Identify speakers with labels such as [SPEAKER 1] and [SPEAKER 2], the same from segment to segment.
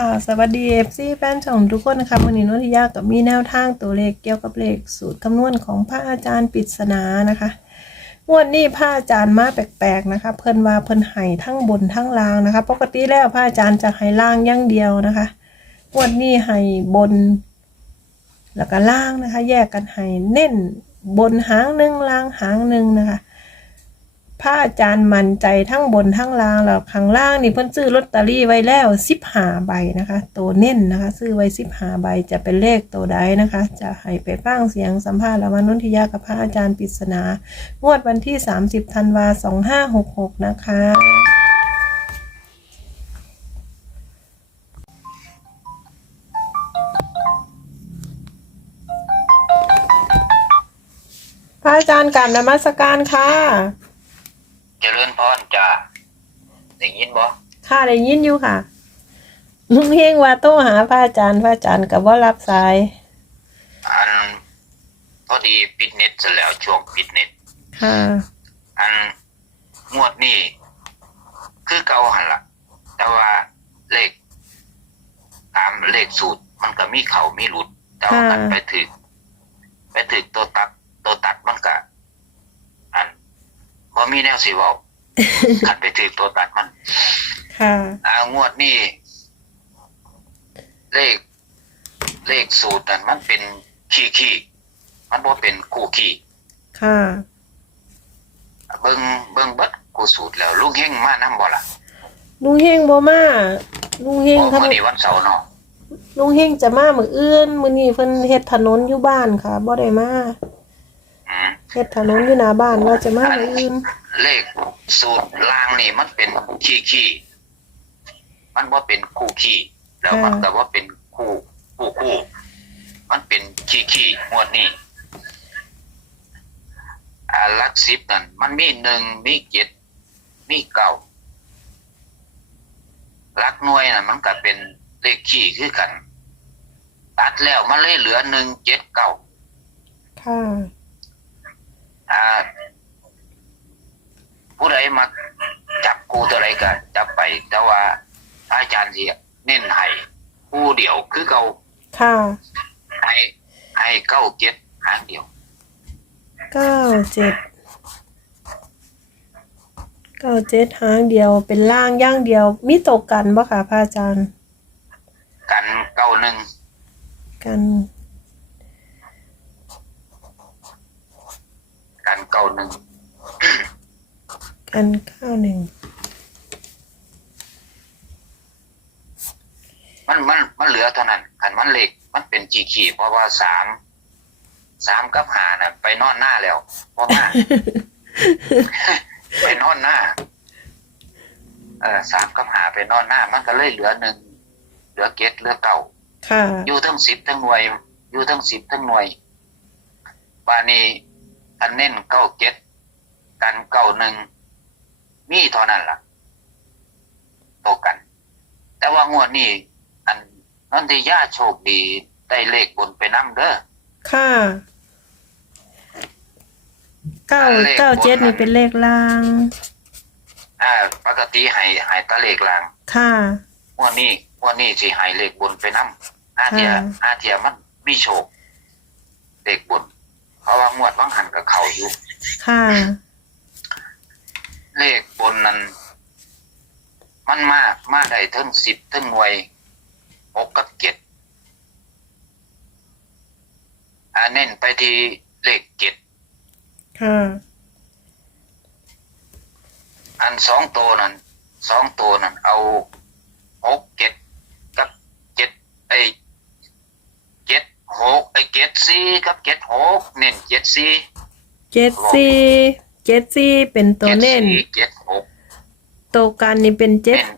[SPEAKER 1] ค่ะสวัสดีเอฟซีแฟนช่องทุกคนนะคะวันนี้นนทิยากับมีแนวทางตัวเลขเกี่ยวกับเลขสูตรคำนวณของพระอาจารย์ปริศนานะคะงวดนี้พระอาจารย์มาแปลกๆนะคะ เพิ่นว่าเพิ่นให้ทั้งบนทั้งล่างนะคะ ปกติแล้วพระอาจารย์จะให้ล่างอย่างเดียวนะคะงวดนี้ให้บน แล้วก็ล่างนะคะ แยกกันให้เน้นบนหางหนึ่งล่างหางหนึ่งนะคะ พระอาจารย์มันใจทั้งบนทั้งล่างแล้วข้างล่างนี่เพิ่นซื้อลอตเตอรี่ไว้แล้วสิบหาใบนะคะ ตัวเน้นนะคะ ซื้อไว้สิบหาใบจะเป็นเลขตัวใดนะคะ จะให้ไปฟังเสียงสัมภาษณ์ระหว่างนนทิยากับพระอาจารย์ปริศนางวดวันที่ 30ธันวา2566นะคะพระอาจารย์กราบนมัสการค่ะ
[SPEAKER 2] พรจ้าได้ยินบ่
[SPEAKER 1] ค่ะได้ยินอยู่ค่ะ ลุงเฮงว่าโทรหาพระอาจารย์พระอาจารย์กับว่ารับสาย
[SPEAKER 2] อันพอดีปิดเน็ตเสร็จแล้วช่วงปิดเน็ต
[SPEAKER 1] ค่ะ
[SPEAKER 2] อันงวดนี้คือเก่าหันละแต่ว่าเลขตามเลขสูตร มันก็มีเขามีหลุดแต่ว่า
[SPEAKER 1] ค่ะ
[SPEAKER 2] กันไปถึกไปถึกตัวตัดตัวตัดมันก็อันพอมีแนวสิเว้า คันไปถึกตัวตัดมัน
[SPEAKER 1] ค่ะ
[SPEAKER 2] อ่างวดนี้เลข เลขสูตรนั้นมันเป็นขี้ขี้มันบ่เป็นคู่ขี้
[SPEAKER 1] ค่ะ
[SPEAKER 2] เบิ่งเบิ่งเบิดคู่สูตรแล้วลุงเฮงมานํบ่ล่ะ
[SPEAKER 1] ลุงเฮงบ่มาลุงเฮง
[SPEAKER 2] บ่
[SPEAKER 1] เขา
[SPEAKER 2] มื้อนี้วันเสาร์เนาะ
[SPEAKER 1] ลุงเฮงจะมามื้ออื่นมื้อนี้เพิ่นเฮ็ดถนนอยู่บ้านค่ะบ่ได้มา
[SPEAKER 2] อืม
[SPEAKER 1] เฮ็ดถนนอยู่หน้าบ้านว่าจะมามื้ออื่น
[SPEAKER 2] เลขสูตรล่างนี่มันเป็นขี้ขี้มันบ่เป็นคู่ขี้แล้วมันก็บ่เป็นคู่คู่คู่มันเป็นขี้ขี้งวดนี้อ่าหลักสิบนั่นมันมีหนึ่งมีเจ็ดมีเก้าหลักหน่วยน่ะ มันก็เป็นเลขขี้คือกัน ตัดแล้วมันเลยเหลือหนึ่งเจ็ดเก้า
[SPEAKER 1] ค่ะ
[SPEAKER 2] อ่าผู้ใดมาจับกูตัวไรก็จับไป แต่ว่าอาจารย์ที่เน้นให้ผู้เดียวคือเขา
[SPEAKER 1] ค่ะ
[SPEAKER 2] ให้ให้เก้าเจ็ดหางเดียว
[SPEAKER 1] เก้าเจ็ดเก้าเจ็ดหางเดียวเป็นล่างอย่างเดียว มีตกกันบ่ค่ะพระอาจารย์
[SPEAKER 2] กันเก้าหนึ่ง
[SPEAKER 1] กัน
[SPEAKER 2] กันเก้าหนึ่ง
[SPEAKER 1] กันเก้าหนึ่ง
[SPEAKER 2] มันมันมันเหลือเท่านั้นคันมันเล็กมันเป็นจีขีเพราะว่าสามสามกับหาน่ะ ไปนอนหน้าแล้วเพราะว่าไปนอนหน้าเออสามกับหาไปนอนหน้า มันก็เลยเหลือหนึ่งเหลือเกตเหลือเก่า
[SPEAKER 1] ค่ะ
[SPEAKER 2] อยู่ทั้งสิบทั้งหน่วย อยู่ทั้งสิบทั้งหน่วยบานี้ อันเน้นเก้าเจ็ดกันเก้าหนึ่งมีเท่านั้นล่ะโตกัน แต่ว่างวดนี้อันนันทิยาโชคดีได้เลขบนไปนั่เด้อ
[SPEAKER 1] ค่ะเก้าเก้าเจ็ดนี่เป็นเลขล่าง
[SPEAKER 2] อ่าปกติให้ให้แตะเลขลาง
[SPEAKER 1] ค่ะ
[SPEAKER 2] งวดนี้งวดนี้สิให้เลขบนไปนํอาเทีย
[SPEAKER 1] ค่ะ
[SPEAKER 2] อาเทียมันมีโชคเลขบน เพราะว่างวดบางหันกับเขาอยู่
[SPEAKER 1] ค่ะ
[SPEAKER 2] เลขบนนั้น มันมามาได้ทั้งสิบทั้งหน่วยหกกับเจ็ดอ่าเน้นไปที่เลขเจ็ด
[SPEAKER 1] ค่ะ
[SPEAKER 2] อันสองตัวนั้นสองตัวนั้นเอาหกเจ็ดกับเจ็ดไอเจ็ด หกไอเจ็ดสี่กับเจ็ดหกเน้นเจ็ดสี่
[SPEAKER 1] เจ็ดสี่เจ็ดสี่เป็นตัว
[SPEAKER 2] เจ็ด
[SPEAKER 1] เน้น
[SPEAKER 2] สี่เจ็ดหก
[SPEAKER 1] ตัวกันนี่เป็นเจ็ด
[SPEAKER 2] เน้น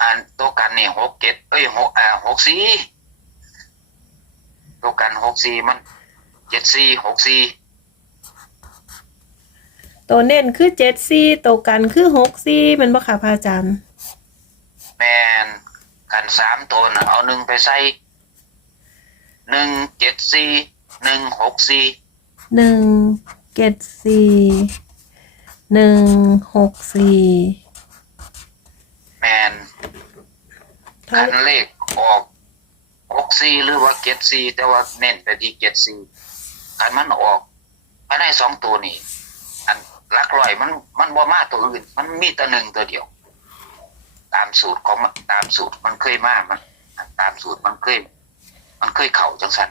[SPEAKER 2] อันตัวกันนี่หกเจ็ดเอ้ยหกอ่าหกสี่ตัวกันหกสี่มันเจ็ดสี่หกสี่
[SPEAKER 1] ตัวเน้นคือเจ็ดสี่ตัวกันคือหกสี่แมันบ่ค่ะพระอาจารย์
[SPEAKER 2] แมนกันสามตัวน่ะเอาหนึ่งไปใส่ หนึ่งเจ็ดสี่หนึ่งหกสี่
[SPEAKER 1] หนึ่งเจ็ดสี่หนึ่งหกสี่
[SPEAKER 2] แมน
[SPEAKER 1] ถ้า
[SPEAKER 2] คันเลขออกออกซีหรือว่าเก็ตซีแต่ว่าเน้นไปที่เก็ตซีคันมันออกภายในสองตัวนี่อันหลักร้อยมันมันบ่มาตัวอื่น มันมีแต่หนึ่งตัวเดียว ตามสูตรของมันตามสูตรมันเคยมามัน ตามสูตรมันเคย มันเคยเข่าจังสัน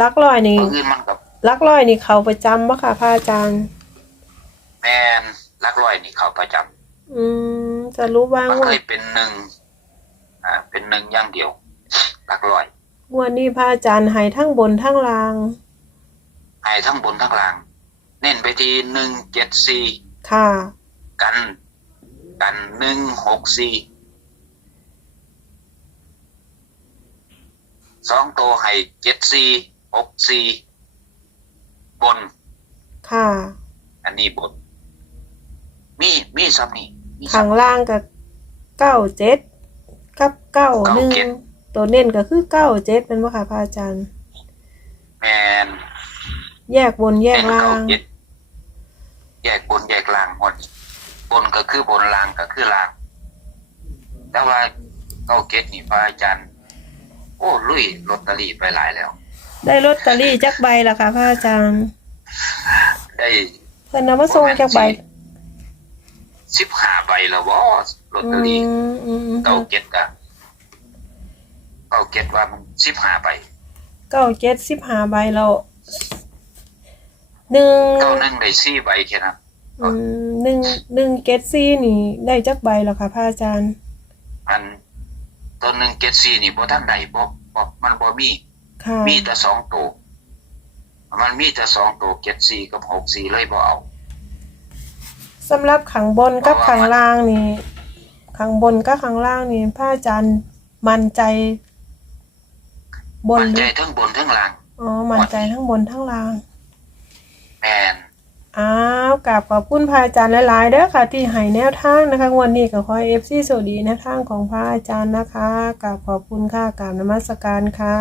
[SPEAKER 1] ลักลอยนี่
[SPEAKER 2] ตัวอื่นมันกับ
[SPEAKER 1] ลักลอยนี่เขาประจำวะค่ะพระอาจารย์
[SPEAKER 2] แมนหลักร้อยนี่เข่าประจำ
[SPEAKER 1] อืมจะรู้ว่าง
[SPEAKER 2] มัน
[SPEAKER 1] ว
[SPEAKER 2] เค
[SPEAKER 1] ด
[SPEAKER 2] ยเป็นหนึ่งอ่าเป็นหนึ่งอย่างเดียวหลักร้อย
[SPEAKER 1] งวดนี้พระอาจารย์ให้ทั้งบนทั้งล่าง
[SPEAKER 2] หายทั้งบนทั้งล่าง เน้นไปที่หนึ่งเจ็ดสี่
[SPEAKER 1] ค่ะ
[SPEAKER 2] กัน กันหนึ่งหกสี่ สองตัวให้เจ็ดสี่หกสี่บน
[SPEAKER 1] ค่ะ
[SPEAKER 2] อันนี้บน มีมีซ้ำนี่มี
[SPEAKER 1] ข้างล่างกับเก้าเจ็ดกับเก้าหนึ่ง
[SPEAKER 2] เก้าเจ็ด
[SPEAKER 1] ตัวเน้นก็คือเก้าเจ็ดเป็นวะค่ะพระอาจารย์
[SPEAKER 2] แมน
[SPEAKER 1] แยกบนแยก
[SPEAKER 2] เป็น
[SPEAKER 1] ล่า
[SPEAKER 2] เก้าง เจ็ดแยกบนแยกล่างหมดบนก็คือบนล่างก็คือล่าง แต่ว่าเก้าเจ็ดนี่พระอาจารย์ โอ้ลุยลอตเตอรี่ไปหลายแล้ว
[SPEAKER 1] ได้ลอตเตอรี่จักใบละค่ะพระอาจารย์
[SPEAKER 2] ได้
[SPEAKER 1] เพิ่นเอามาส่งจักใบ
[SPEAKER 2] สิบห้าใบแล้วบ่ลอต
[SPEAKER 1] อื
[SPEAKER 2] เตอรี่
[SPEAKER 1] มอืมอืม
[SPEAKER 2] เก้าเจ็ดอะเก้าเจ็ดว่ามันสิบห้าใบ
[SPEAKER 1] เก้าเจ็ดสิบห้าใบแล้วหนึ่ง
[SPEAKER 2] เก้าหนึ่งได้สี่ใบแค่นั้น
[SPEAKER 1] อืมหนึ่งหนึ่งเกตซี่นี่ ได้จักใบแล้วค่ะพระอาจารย์
[SPEAKER 2] อัน ตัวหนึ่งเจ็ดสี่นี่บ่ท่านใดบ่บ่มันบ่มี
[SPEAKER 1] ค่ะ
[SPEAKER 2] มีแต่สองตัวมันมีแต่สองตัวเจ็ดสี่กับหกสี่เลยบ่เอา
[SPEAKER 1] สำหรับขังบนกับขังล่างนี่ขังบนกับขังล่างนี่พระอาจารย์มั่นใจ บน
[SPEAKER 2] มัน
[SPEAKER 1] ห
[SPEAKER 2] ใจ
[SPEAKER 1] รือ
[SPEAKER 2] ทั้งบนทั้งล่าง
[SPEAKER 1] อ๋อมั่นใจทั้งบนทั้งล่าง
[SPEAKER 2] แมน
[SPEAKER 1] อ้าวกราบขอบคุณพระอาจารย์หลายๆเด้อค่ะ ที่ให้แนวทางนะคะงวันนี้ก็ขอเอฟซีสวัสดีแนวทางของพระอาจารย์นะคะกราบขอบคุณค่ะกราบนมัสการค่ะ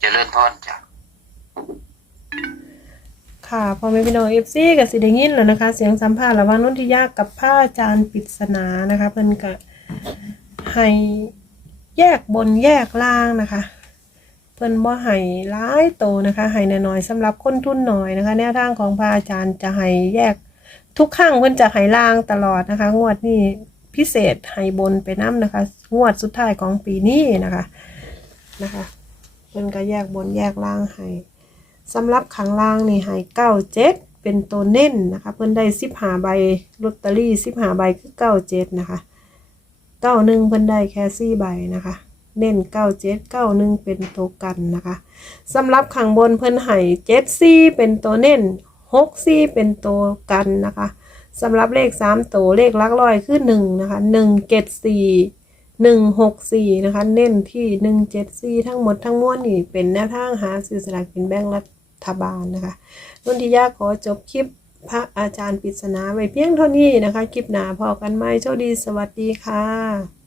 [SPEAKER 2] เจริญพรจ้ะ
[SPEAKER 1] ค่ะพอแม่พี่น้องเอฟซีกับสิได้ยินแล้วนะคะ เสียงสัมภาษณ์ระหว่างนนทิยากับพระอาจารย์ปริศนานะคะเพิ่นก็ให้แยกบนแยกล่างนะคะ เพิ่นบ่ให้หลายโตนะคะให้น้อยๆสำหรับคนทุนหน่อยนะคะ แนวทางของพระอาจารย์จะให้แยกทุกครั้งเพิ่นจะให้ล่างตลอดนะคะ งวดนี้พิเศษให้บนไปน้ำนะคะ งวดสุดท้ายของปีนี้นะคะนะคะเพิ่นก็แยกบนแยกล่างให้สำหรับข้างล่างนี่ให้เก้าเจ็ดเป็นตัวเน้นนะคะ เพิ่นได้สิบหาใบลอตเตอรี่สิบหาใบคือเก้าเจ็ดนะคะเก้าหนึ่งเพิ่นได้แค่สี่ใบนะคะ เน้นเก้าเจ็ดเก้าหนึ่งเป็นตัวกันนะคะสำหรับข้างบนเพิ่นให้เจ็ดสี่เป็นตัวเน้นหกสี่เป็นตัวกันนะคะสำหรับเลขสามตัวเลขลักร้อยคือหนึ่งนะคะหนึ่งเจ็ดสี่หนึ่งหกสี่นะคะ เน้นที่หนึ่งเจ็ดสี่ทั้งหมดทั้งมวลนี่เป็นแนวทางหาซื้อสลากกินแบ่งรัฐบาลนะคะนุ่นทิยาขอจบคลิปพระอาจารย์ปริศนาไว้เพียงเท่านี้นะคะ คลิปหนาพอกันไหมโชคดีสวัสดีค่ะ